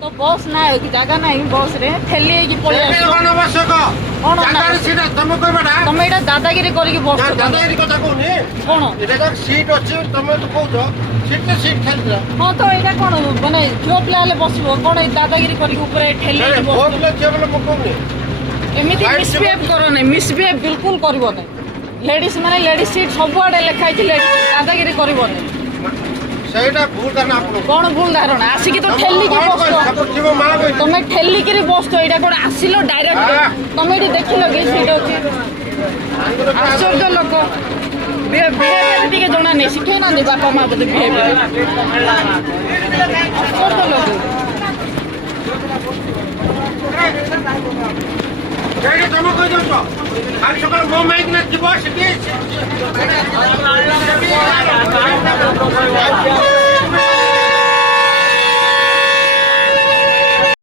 तो बस ना जगह ना बस रे ठेली की पळे आवश्यक कोन ଜାଗାରେ ସେଟା ତମେ କହିବାଟା तुम एटा दादागिरी करके बस ଦାଦାଗିରି କଥା କହୁନି कोन ଏଟା ସିଟ୍ ଅଛି ତମେ ତ କହୁଛ ସିଟ୍ ସିଟ୍ ଖେଳିଥିଲା हां तो एटा कोन माने जो प्ले वाले बसबो कोन दादागिरी करके ऊपर ठेली की बस ବହୁତ ଲୋକ ଝିଅ ବୋଲେ ମୁଁ କହୁନି एमिति मिसबिहेव करो नहीं मिसबिहेव बिल्कुल करबो नहीं लेडीज माने लेडीज सीट सब आडे लिखाई थिले दादागिरी करबो नहीं ସେଇଟା ଭୁଲ ଧାରଣା ଆପଣ कौन भूल धारणा आसिकी तो ठेली की बस ଥିବ ମା କହିଛି तुम्हें ठेली की बस तो एटा कोन आसिलो डायरेक्ट तुम एटी देखिलो कि सीट अछि आश्चर्य लोक बिहेवियर टिके जणा नहीं शिखै ना बापा माँ बोले बिहेवियर आश्चर्य लोक ସେଇଟା ତମେ କହିଦେଉଛ କାଲି ସକାଳେ ମୋ ମାଇକ୍ ନା ଥିବ ସେଠି